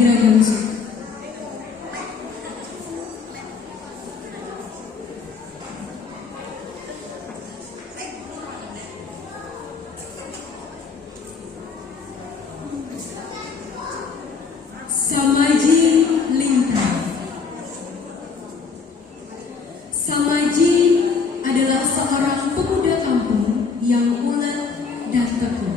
Grandangsu. Samaji Lingkar. Samaji adalah seorang pemuda kampung yang ulet dan tekun.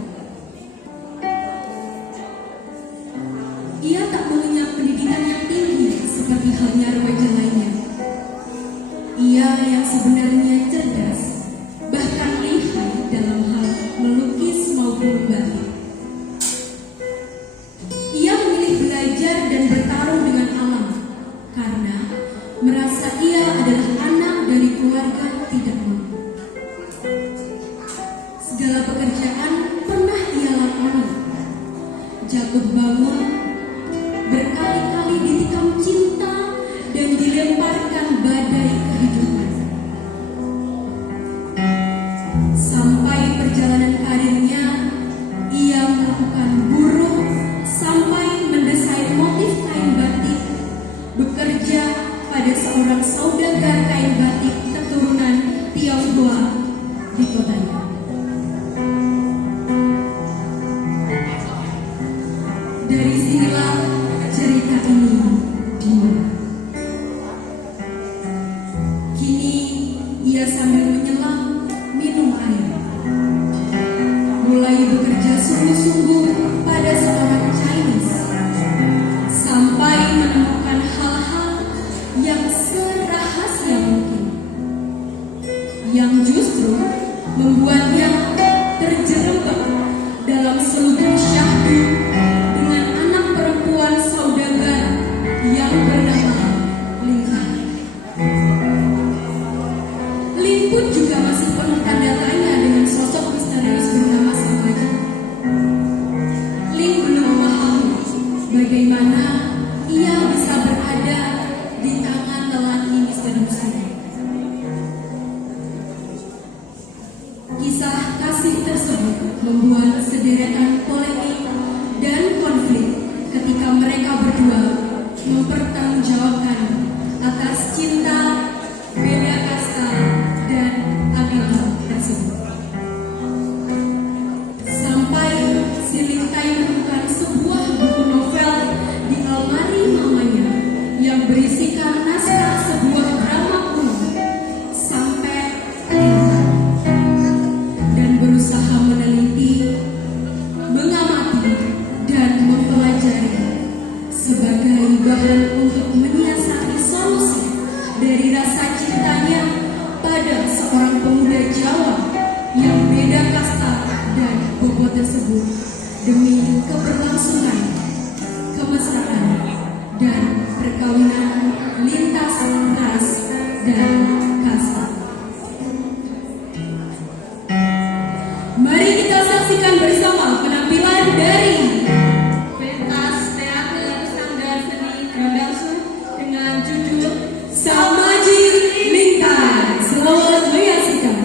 Ia tak mengenyam pendidikan yang tinggi seperti halnya remaja lainnya. Ia yang sebenarnya cerdas, bahkan lihai dalam hal melukis maupun membatik. Ia memilih belajar dan bertarung dengan alam karena merasa ia adalah anak dari keluarga tidak mampu. Segala pekerjaan pernah ia lakoni. Jatuh bangun, berkali-kali ditikam cinta dan dilemparkan badai kehidupan. Sampai perjalanan karirnya, ia melakukan buruh sampai mendesain motif kain batik, bekerja pada seorang saudagar kain batik keturunan Tionghoa di kotanya. Dari sinilah cerita ini dimulai. Kini ia sambil menyelam minum air, mulai bekerja sungguh-sungguh pada seorang Chinese, sampai menemukan hal-hal yang serahasia mungkin, yang justru membuatnya terjerembab dalam selubung syahdu dengan anak perempuan saudagar yang bernama Lingkar. Ling pun juga masih penuh tanda tanya dengan sosok misterius bernama Samaji. Ling belum memahami bagaimana ia bisa berada di tangan lelaki misterius ini. Kisah kasih tersebut membuat sederetan polemik dan konflik ketika mereka berdua mempertanggungjawabkan atas cinta, beda kasta, dan agama tersebut. Sampai si Lingkai menemukan sebuah buku novel di almari mamanya yang berisikan naskah sebuah drama kuno sampai Lingkai, dan berusaha meneliti, mengamati, dan mempelajari sebagai bahan untuk menyiasati solusi dari rasa cintanya pada seorang pemuda Jawa yang beda kasta dan bobot tersebut demi keberlangsungan, kemesraan, dan perkawinan lintas ras dan kasta. Mari kita saksikan bersama penampilan dari pentas teater sanggar seni Grandangsu dengan judul Samaji Lingkar. Selamat menyaksikan.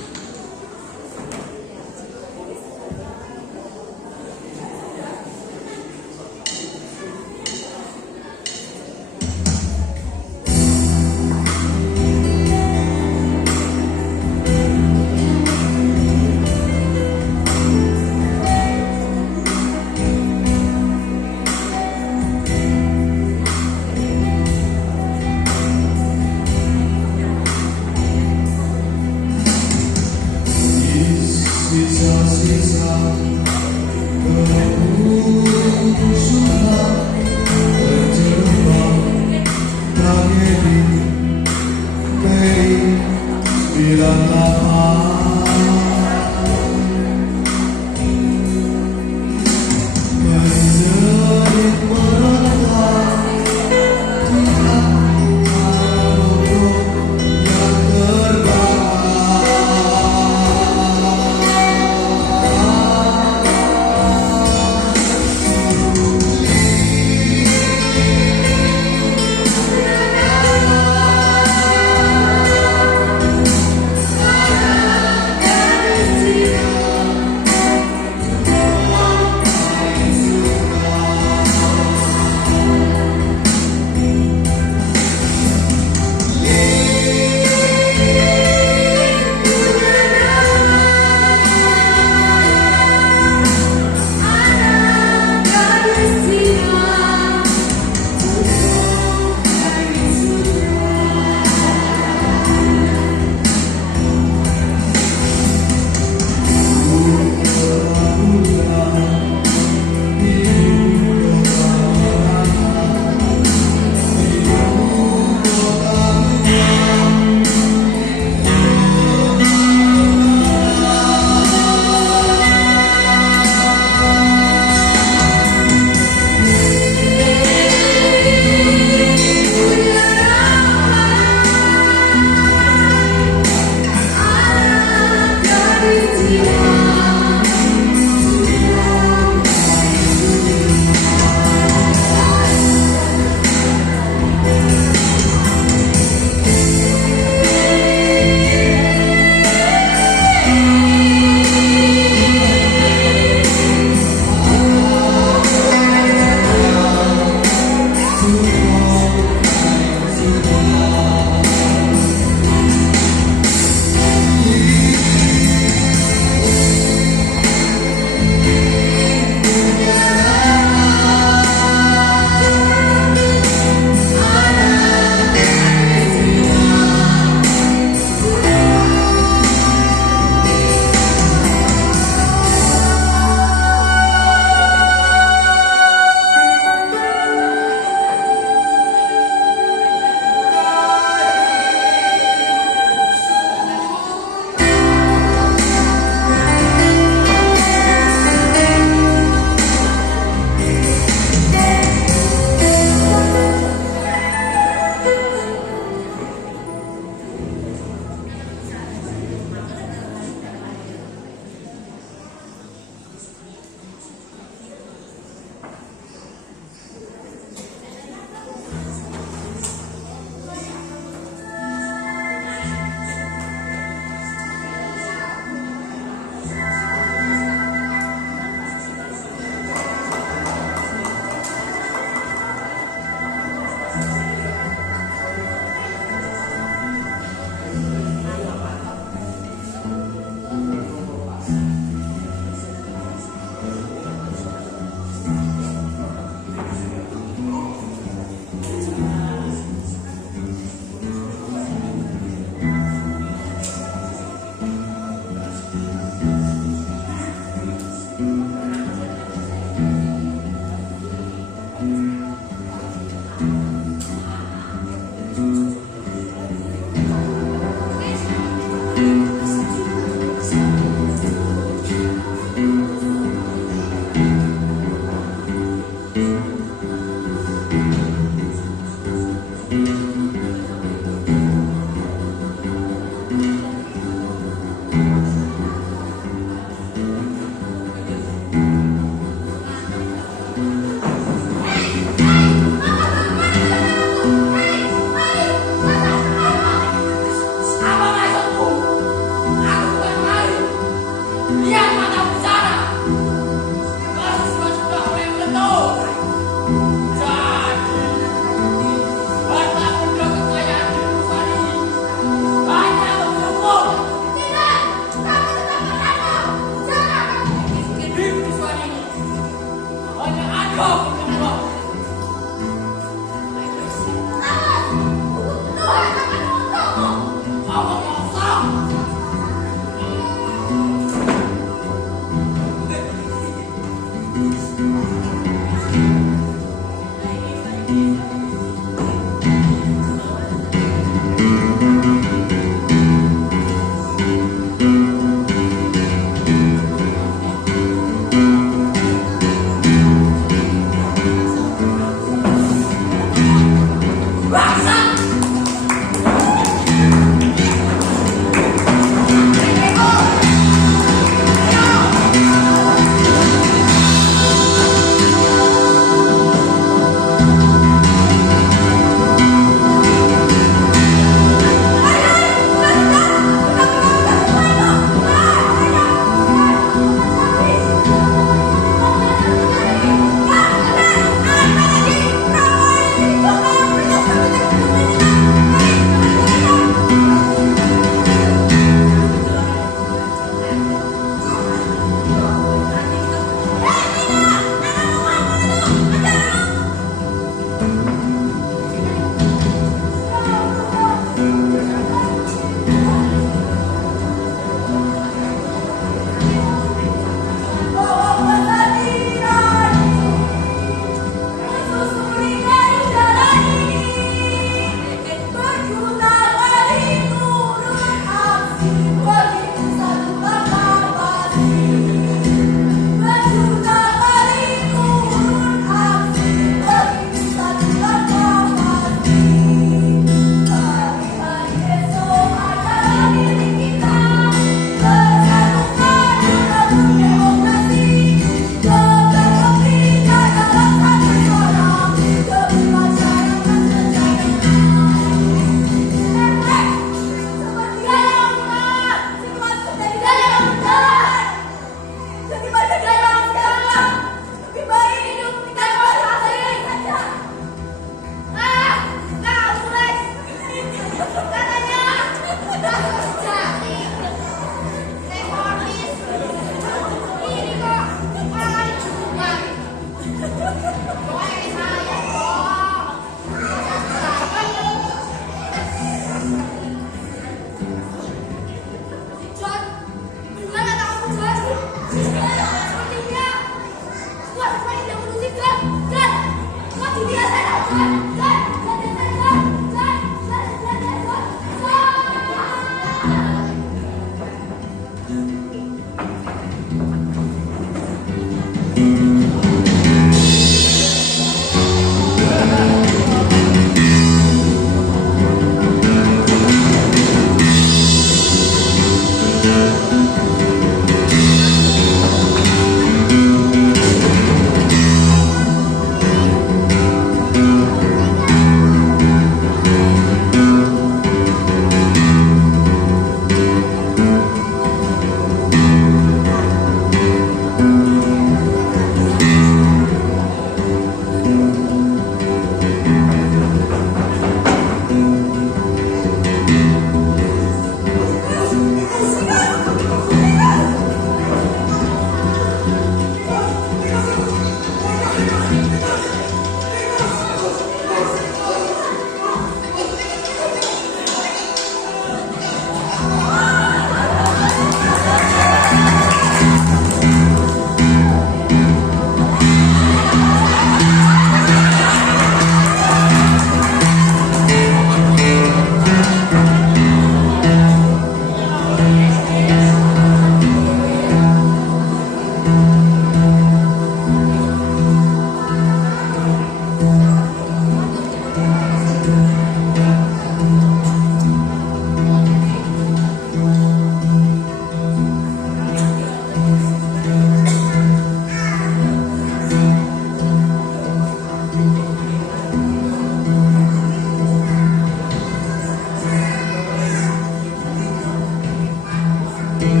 Aku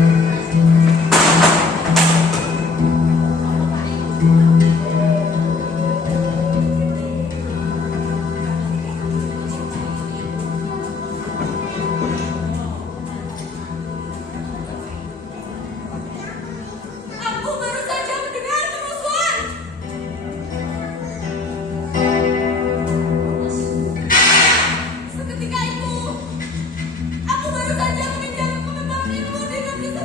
baru saja mendengar kerusuhan. Seketika itu, aku baru saja mengejar pengembang ilmu dengan bisa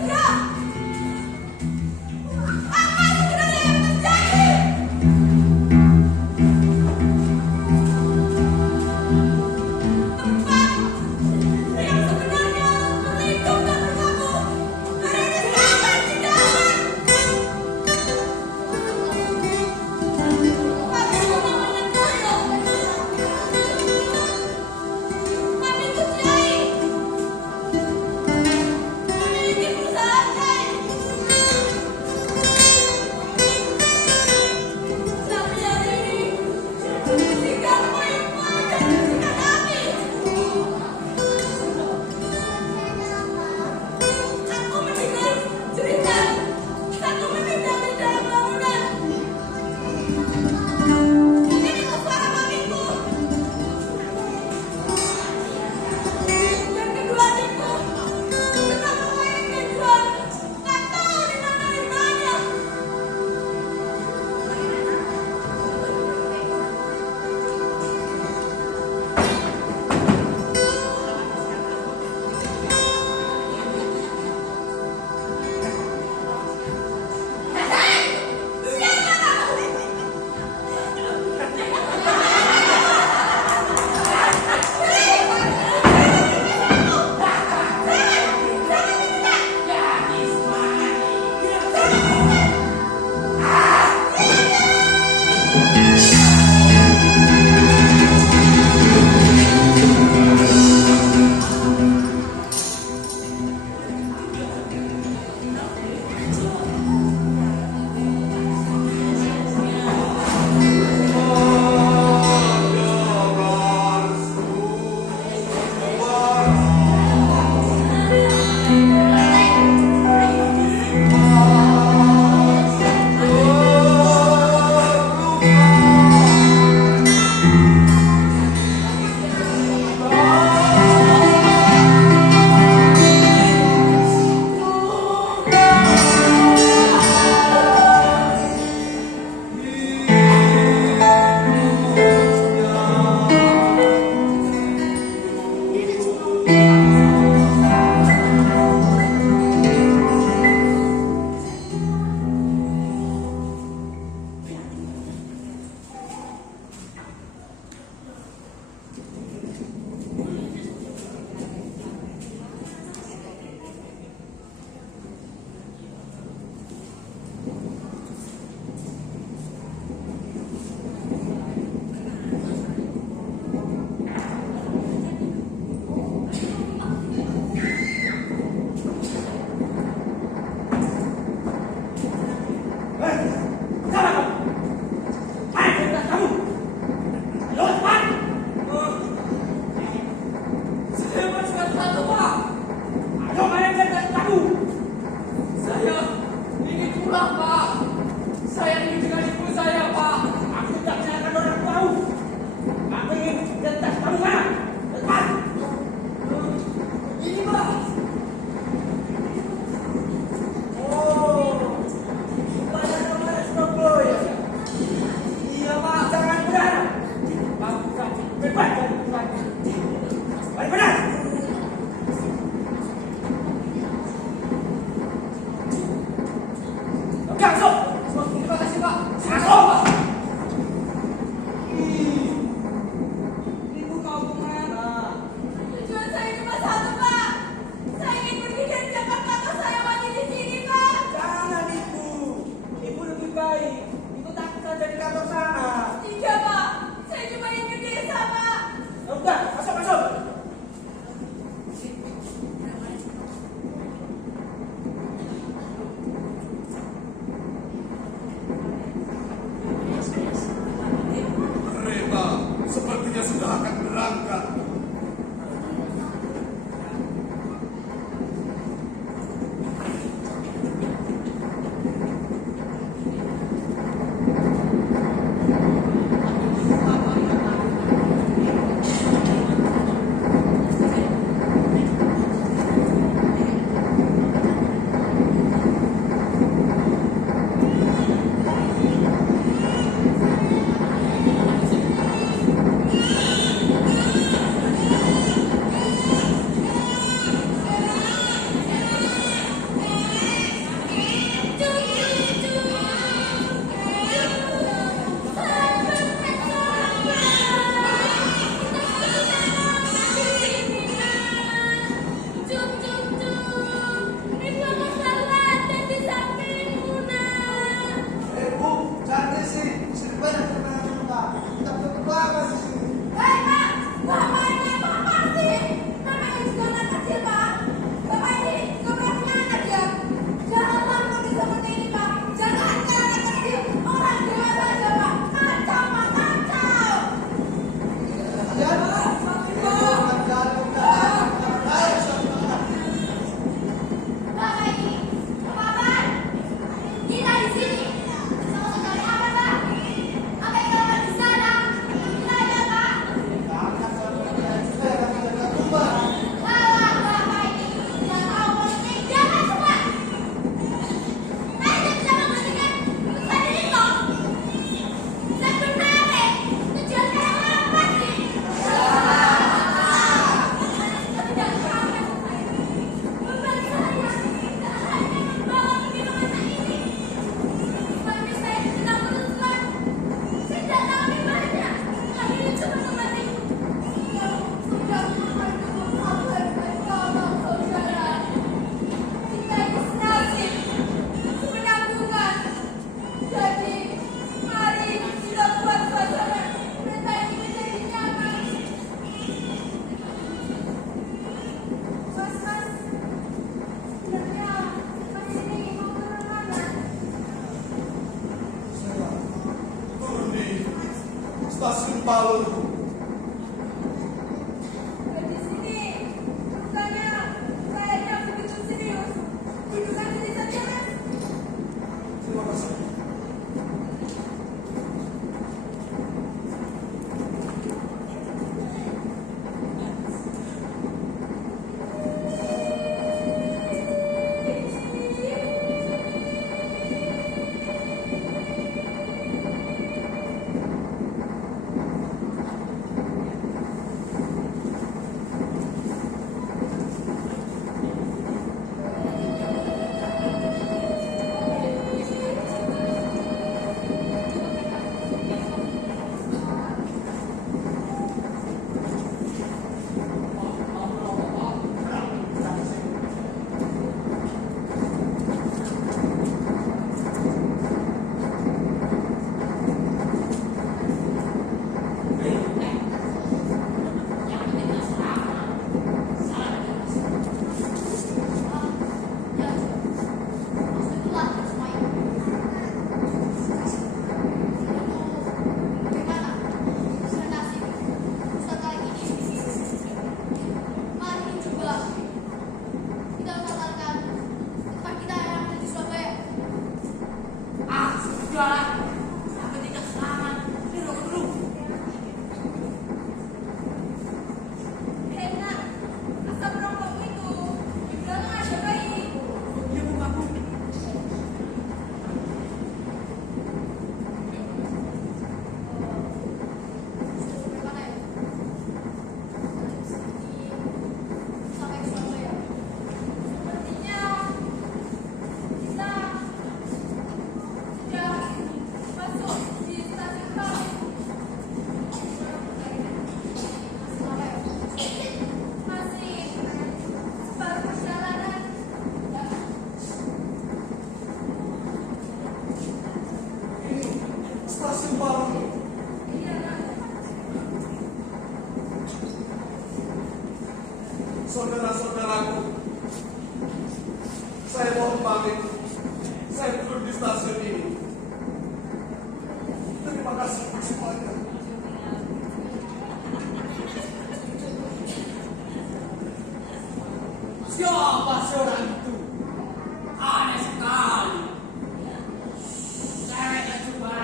balonku. Di sini, bukannya kayaknya begitu serius. Dudukkan sini saja, Mas. Terima kasih. Saudara-saudaraku, saya mohon pamit. Saya duduk di stasiun ini. Terima kasih semuanya. Siapa seorang itu? Aneh sekali. Saya tak coba.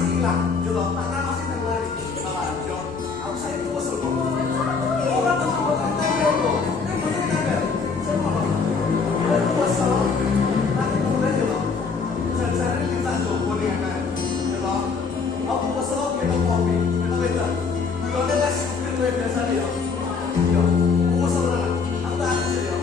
masih hilang, jodoh. Tangan masih terlari. Jo, aku saya itu usul kok. Orang betul tempel kok. Tempel. Saya mau. Aku usul. Nanti kemudian jodoh. Saya kita jodoh dengan jodoh. Aku usul kita kopi, kita beda. Kalau ada les, kita biasa dia. Yo, aku usul dengan. Aku tak ada yo.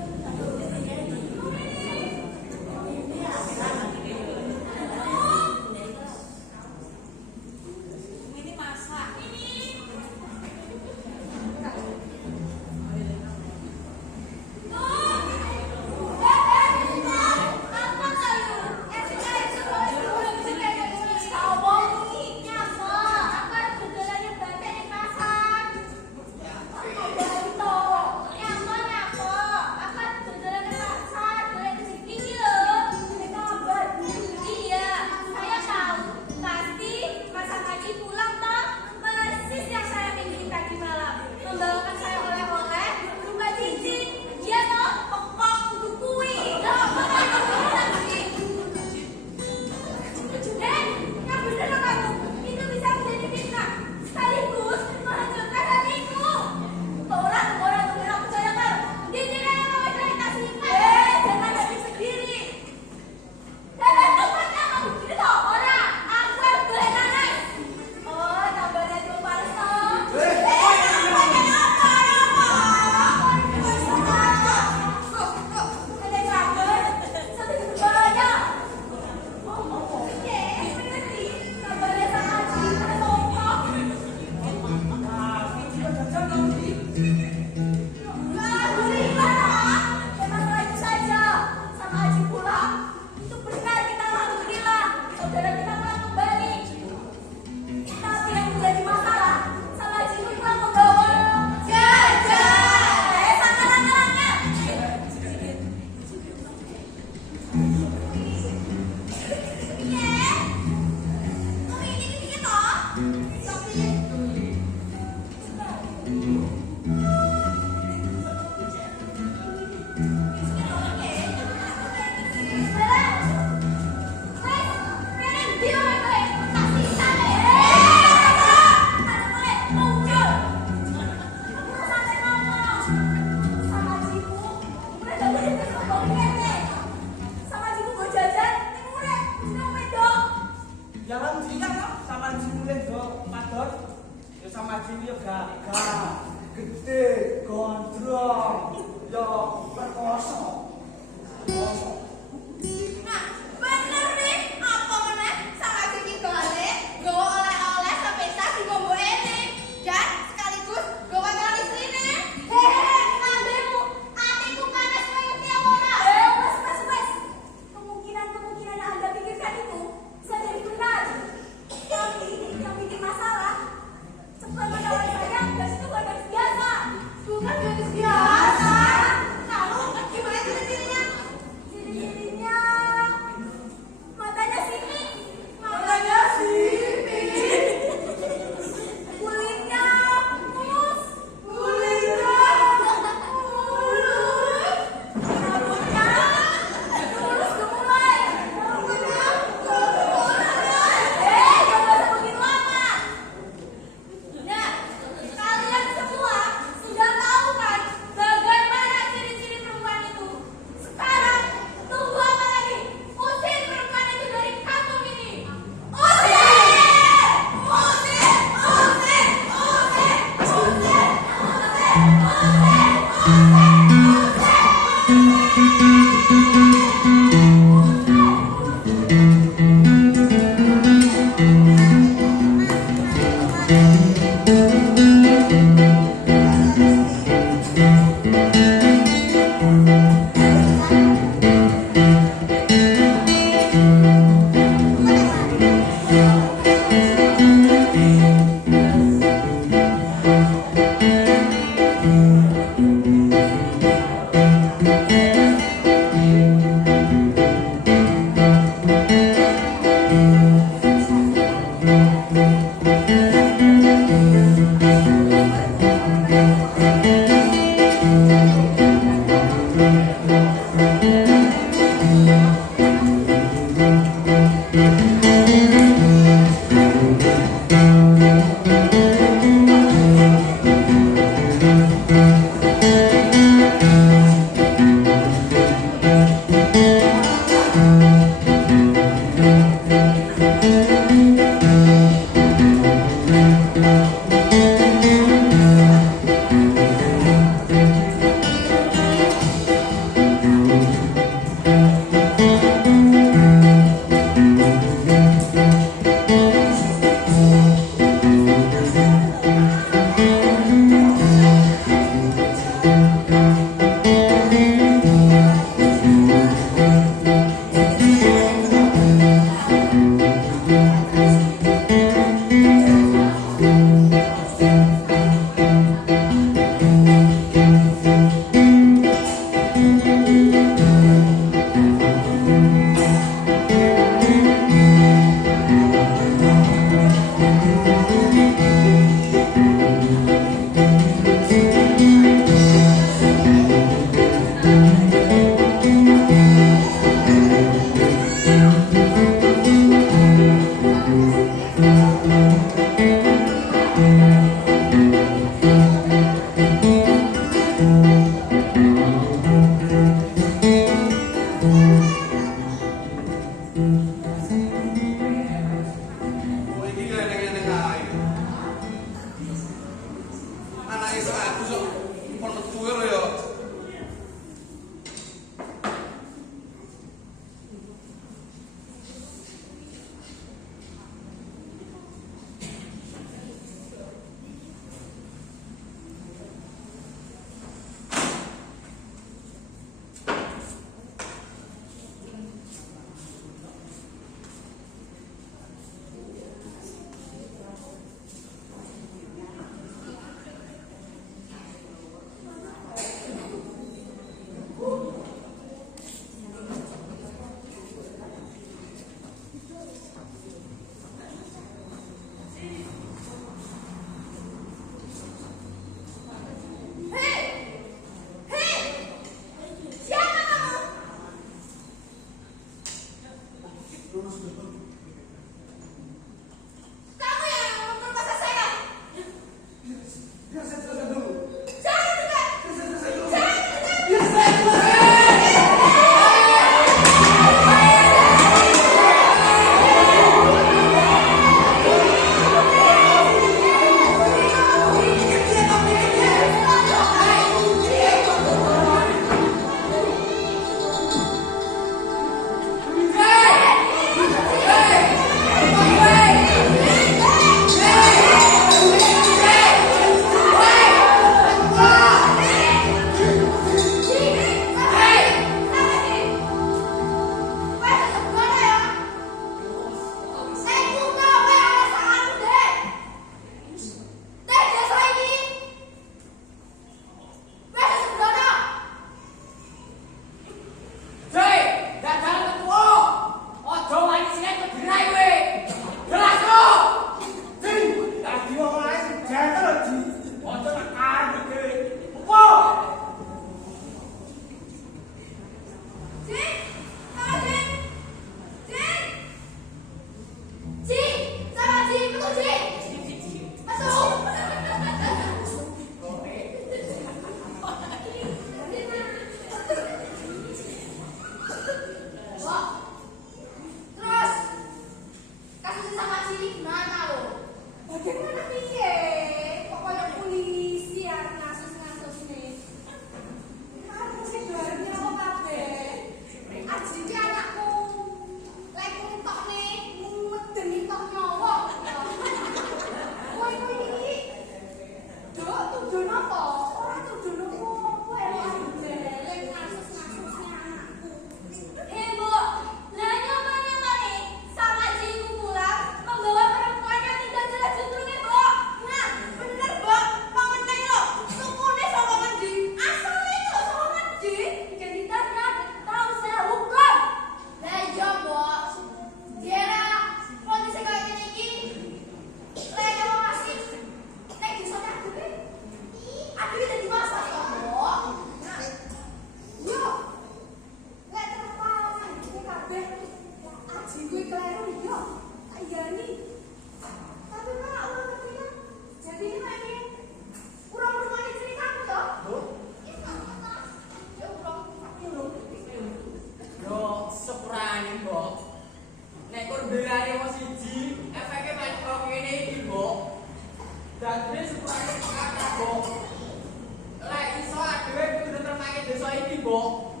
Mbok.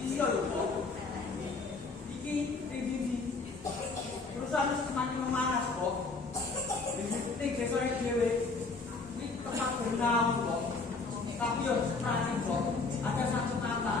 Iya lho, Mbok. Iki Tinggi. Perusahaan semakin memanas, Mbok. Ini desanya dhewe. Ini tempat berenang, Mbok. Tapi yo seprati, Mbok. Ada satu kata.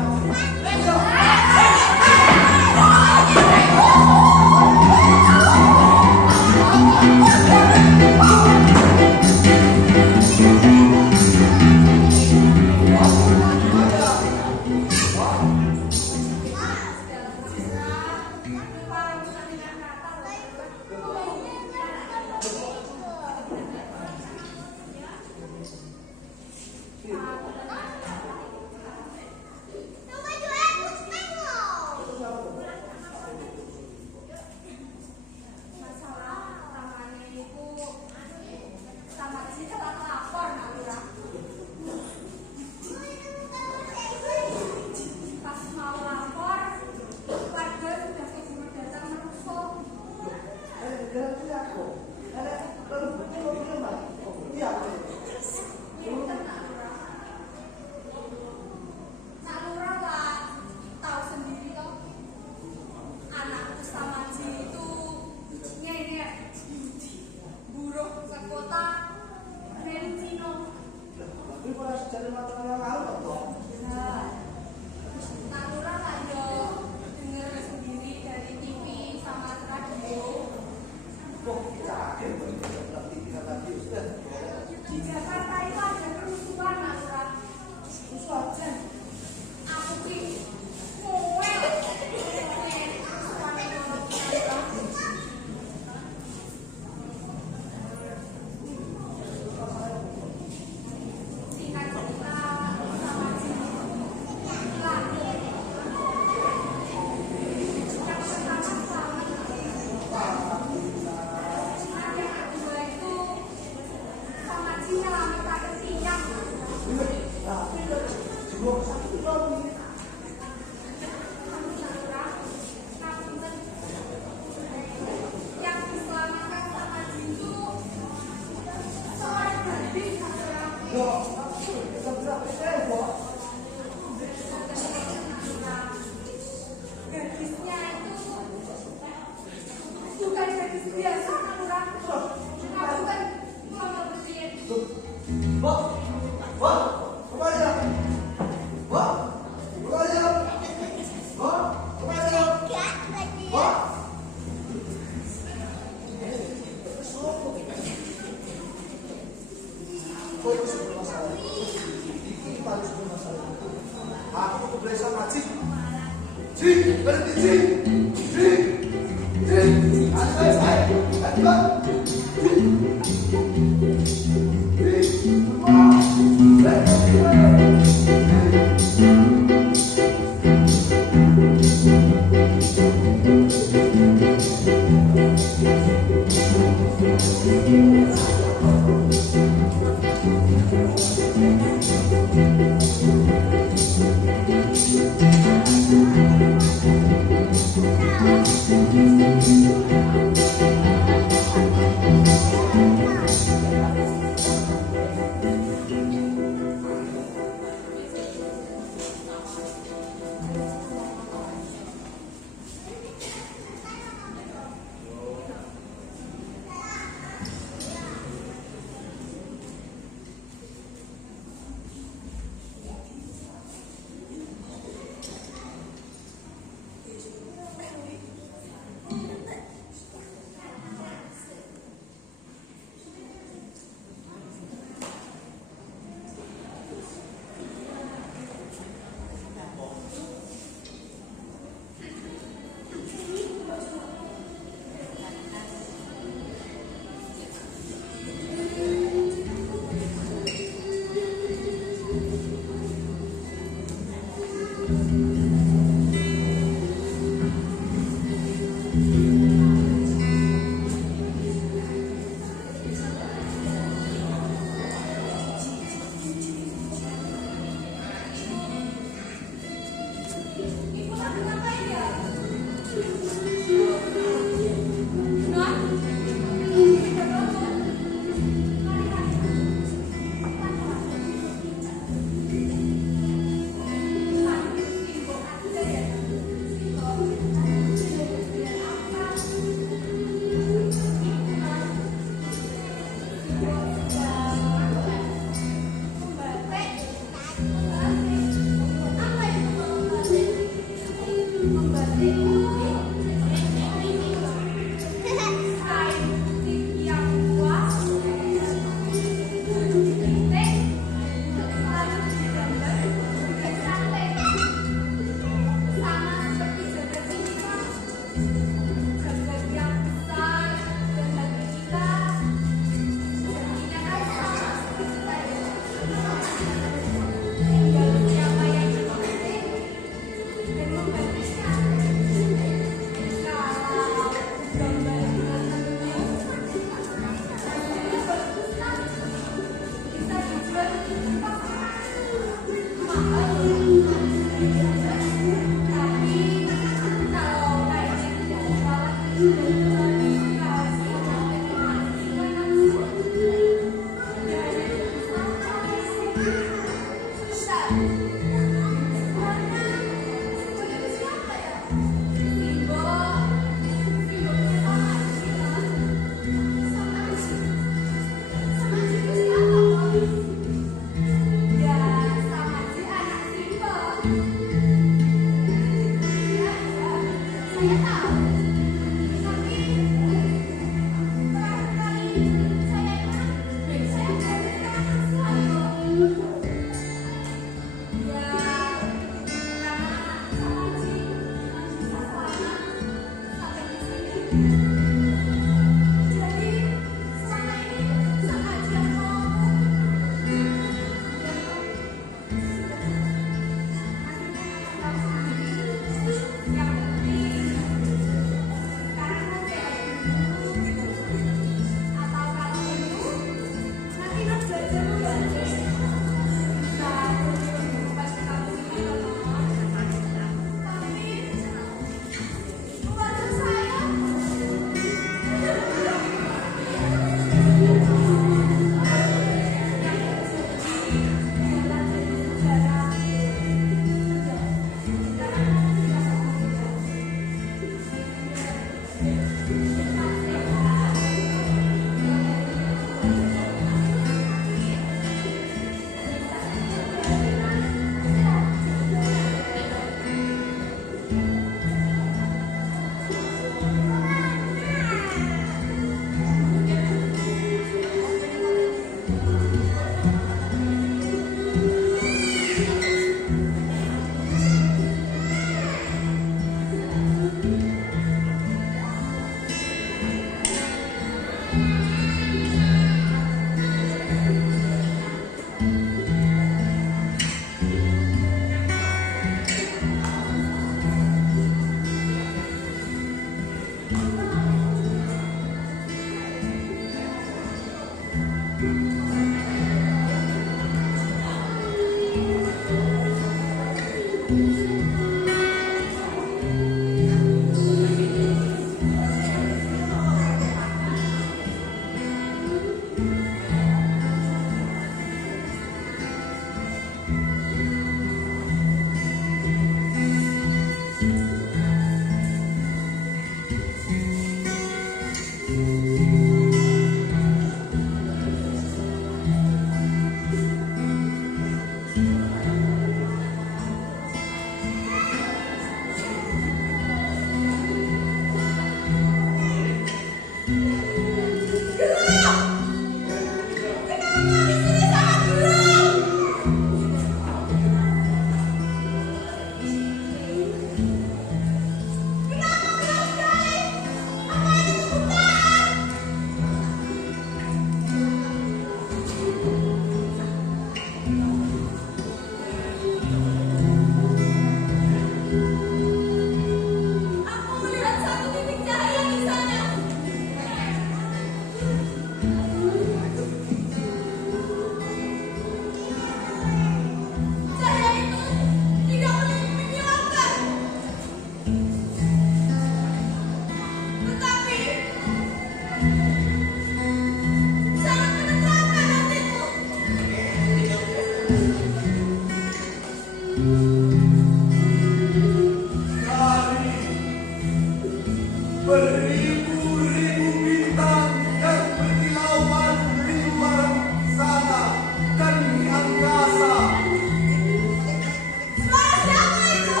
Suara siapa itu?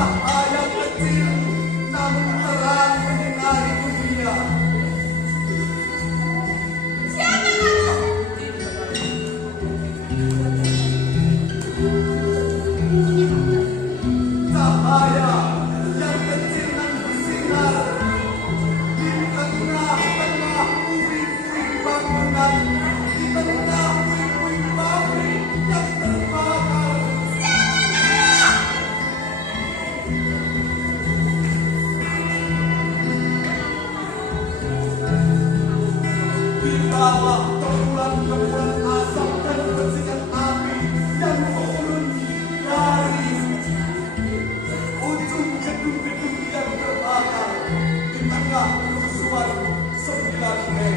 cahaya kecil namun terang menyinari dunia. Siapa kamu? Cahaya yang kecil dan bersinar di tengah-tengah puing-puing bangunan, di tengah puing-puing pabrik yang terbakar. Di bawah kepulan-kepulan asap dan percikan api yang turun dari ujung gedung-gedung yang terbakar di tengah kerusuhan 9 Mei.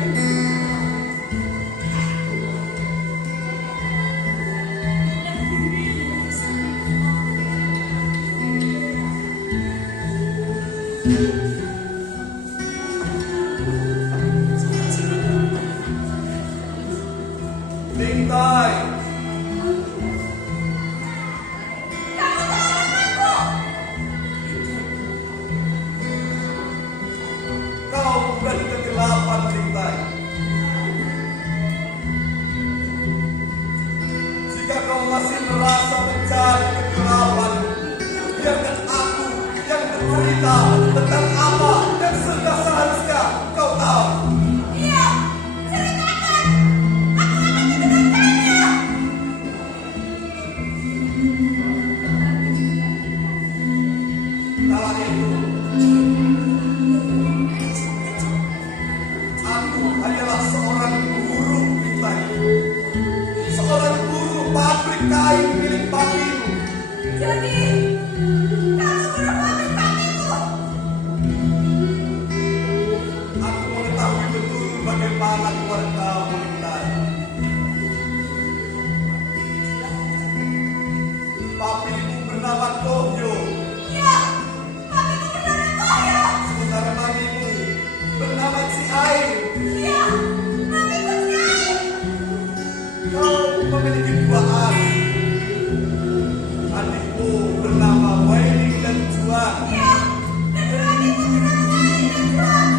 Lingtai, Kamu tolong aku! kau bukan kegelapan, Lingtai. Jika kau masih merasa mencari kegelapan, biarkan aku yang bercerita tentang apa yang sudah seharusnya kau tahu. Iya, ceritakan! Aku akan mendengarkannya! Kala itu, aku hanyalah seorang buruh, Lingtai. Seorang buruh pabrik kain milik papimu. Jadi, kamu berpamit kamiku! Aku mengetahui betul bagaimana keluargamu, Lingtai. Papimu bernama Tohyo, Iya, kamiku bernama Tohyo! sementara mamimu bernama Ciai. Iya, kamiku Ciai! Kau memiliki 2 adik. Adikmu bernama Wailing dan Juan. Iya, kedua adikku bernama Wali dan Juan!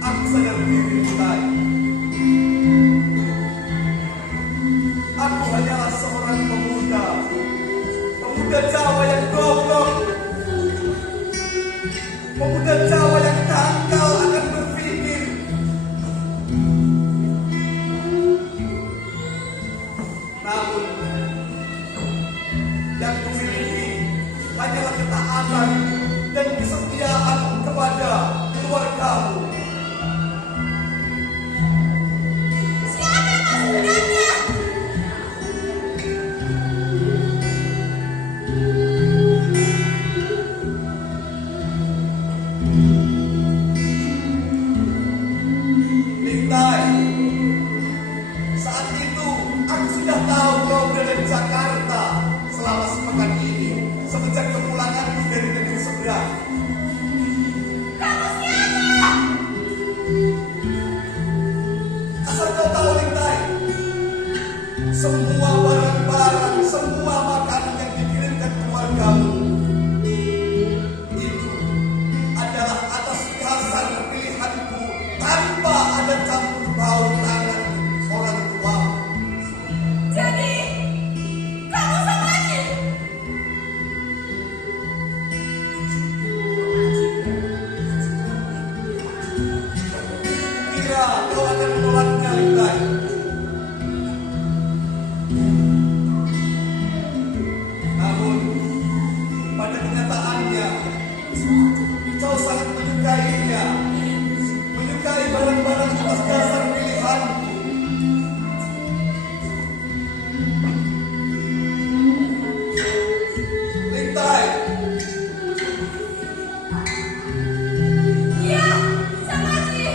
Aku sadar diri, Lingtai. Aku hanyalah seorang pemuda Jawa yang goblok, pemuda Jawa yang dangkal akan berpikir. Namun yang kumiliki hanyalah ketaatan dan kesetiaan kepada keluargamu. Siapa kau sebenarnya? Lingtai, saat itu aku sudah tahu kau berada di Jakarta selama sepekan ini, semenjak kepulanganku dari negeri seberang. Kamu siapa? Asal kau tahu, Lingtai, semua barang-barang, semua makanan yang dikirimkan keluargamu itu adalah atas dasar pilihanku tanpa ada campur baur tangan orang tua. Jadi, kamu sama Aji? Kira kau akan menolaknya, Lingtai? Namun pada kenyataannya kau sangat menyukainya, menyukai barang-barang atas dasar pilihanku. Lingtai, Iya, sama Aji.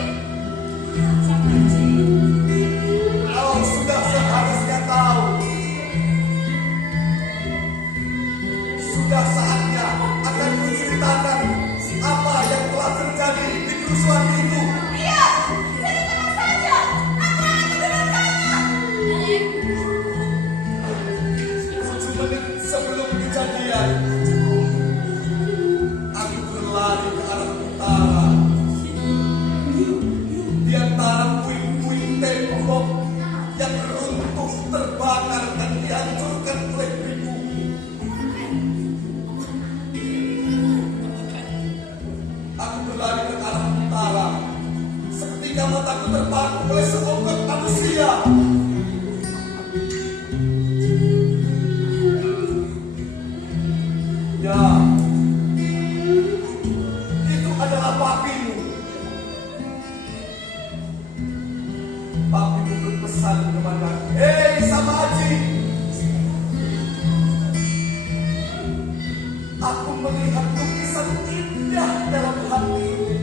kau sudah seharusnya tahu. Sudah saatnya akan kuceritakan apa yang telah terjadi di kerusuhan itu. Iya, ceritakan saja. Aku akan mendengarkannya. menit sebelum kejadian, aku berlari ke arah utara. Di antara puing-puing tembok yang runtuh, terbakar dan dihancurkan oleh pribumi. Aku berlari ke arah utara. Seketika mataku terpaku oleh seonggok manusia. Ya, itu adalah papimu. Papimu berpesan kepada, "Hei Samaji, aku melihat lukisan indah dalam hatimu.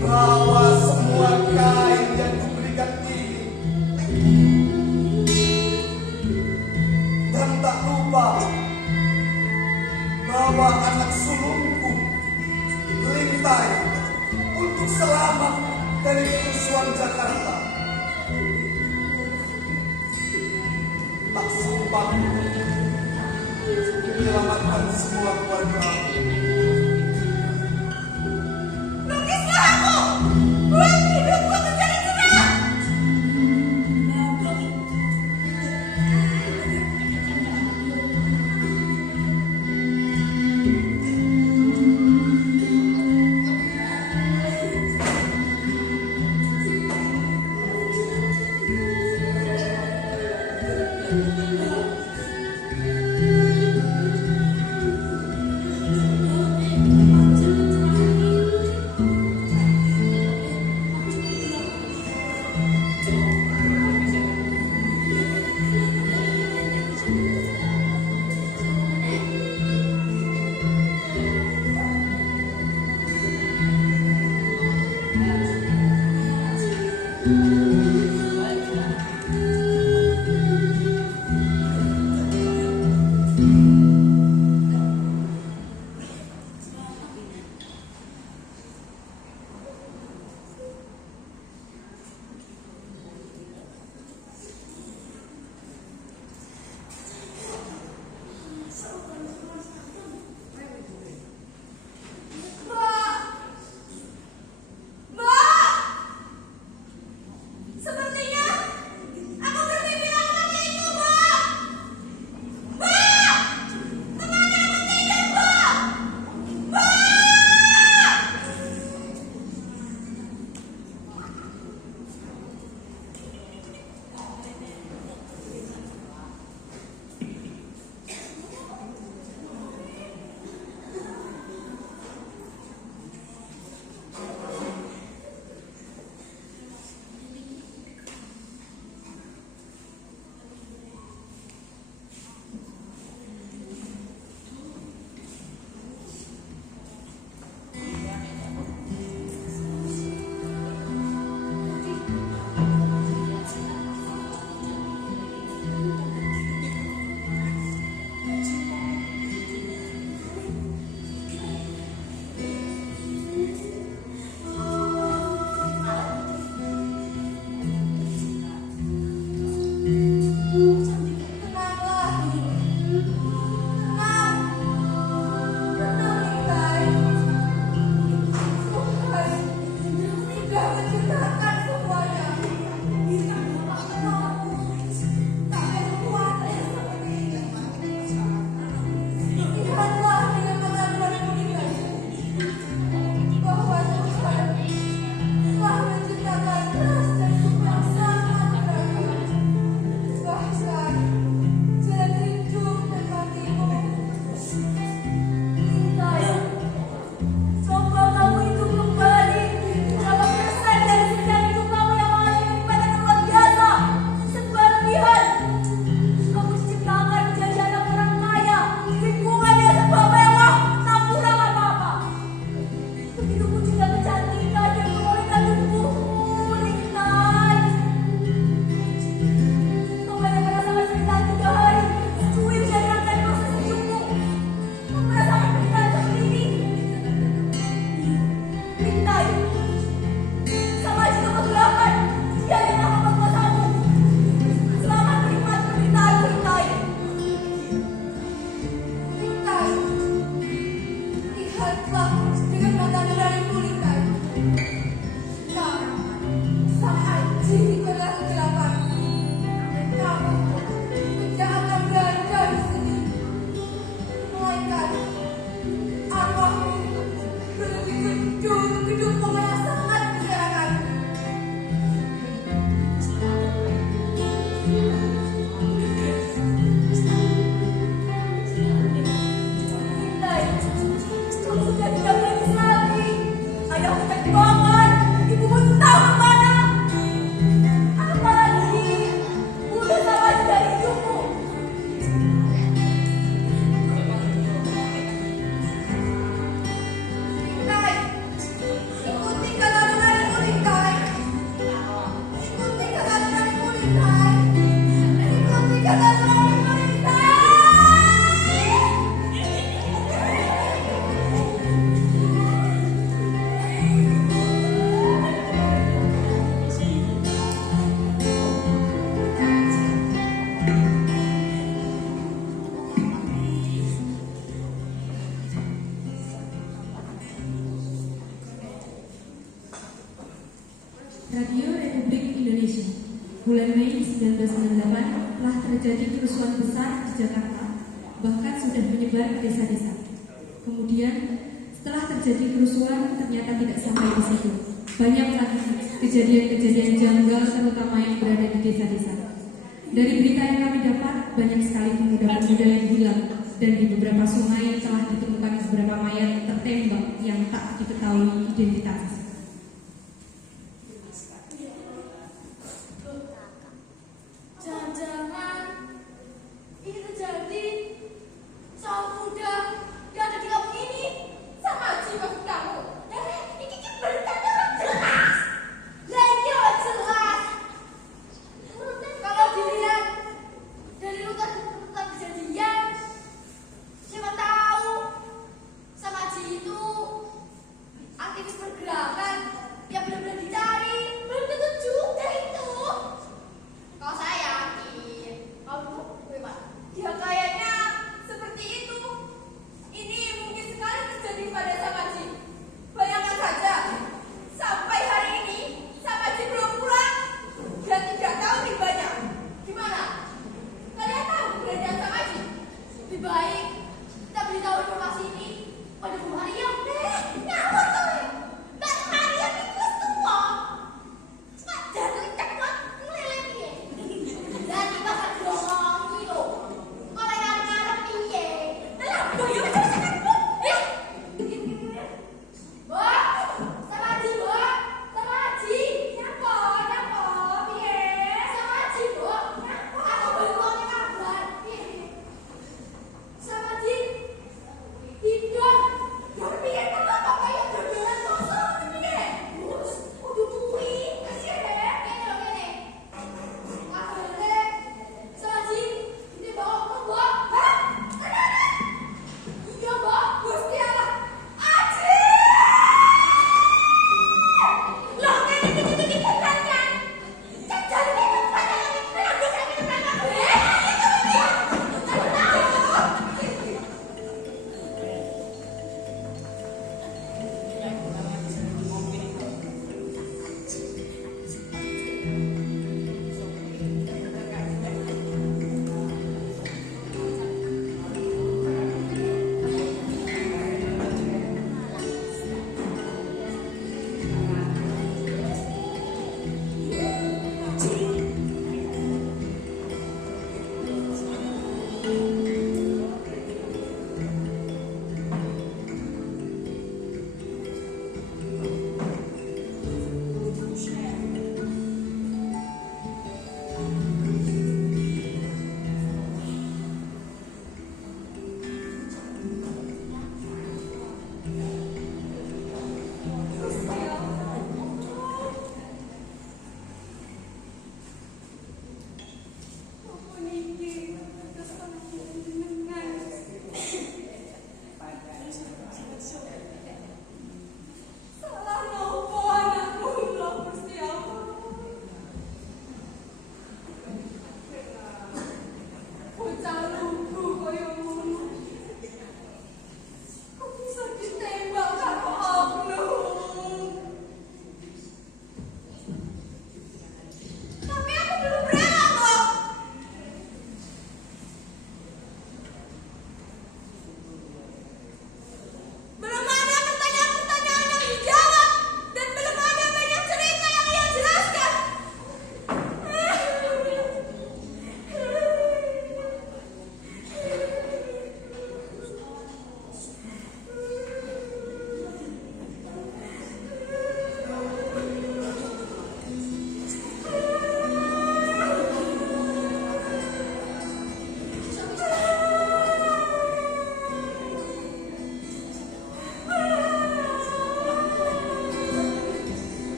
Bawa semua kain yang kuberikan ini, dan tak lupa bawa anak sulungku, Lintai, untuk selamat dari kerusuhan Jakarta. Tak sempat menyelamatkan semua keluarga. Lukislah aku! Buat hidupku menjadi cerah! 1998 telah terjadi kerusuhan besar di Jakarta, bahkan sudah menyebar ke desa-desa. Kemudian, setelah terjadi kerusuhan, ternyata tidak sampai di situ. Banyak lagi kejadian-kejadian janggal, terutama yang berada di desa-desa. Dari berita yang kami dapat, banyak sekali pemuda-pemuda yang hilang, dan di beberapa sungai telah ditemukan beberapa mayat tertembak yang tak diketahui identitasnya. Jangan-jangan ini terjadi saat muda yang ada di kampung ini sama Haji maksud kamu. Ini beritanya orang jelas. Lah ini orang jelas. Kalau dilihat dari urutan kejadian, siapa tahu sama Haji itu aktivis pergerakan.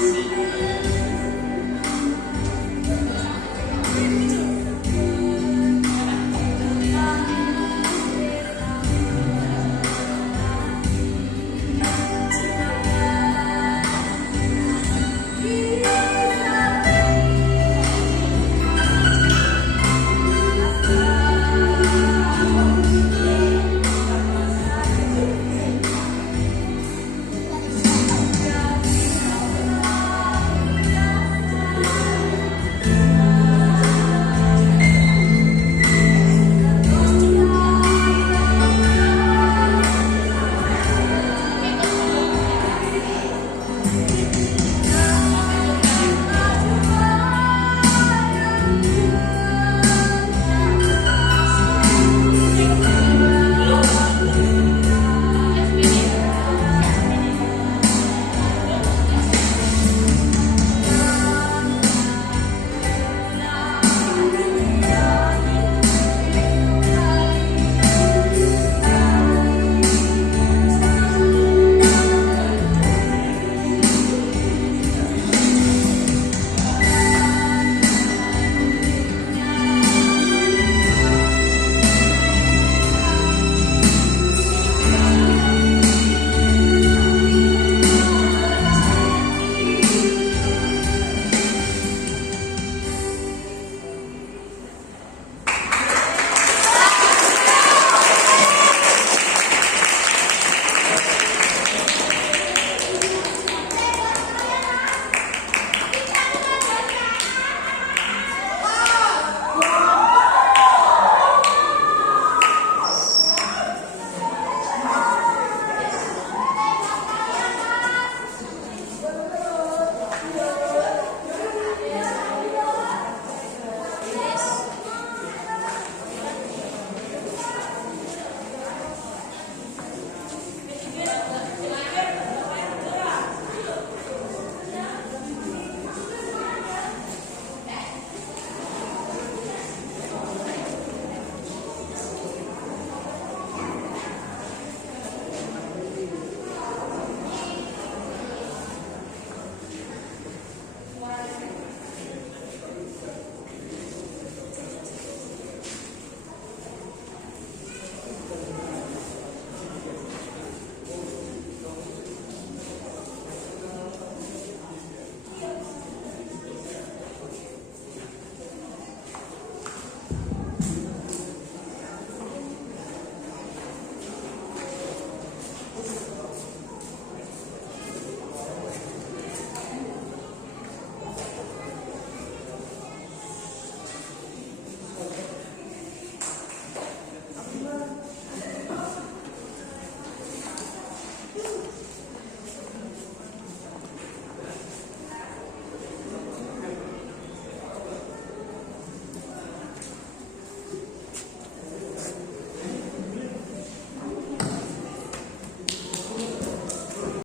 kasih.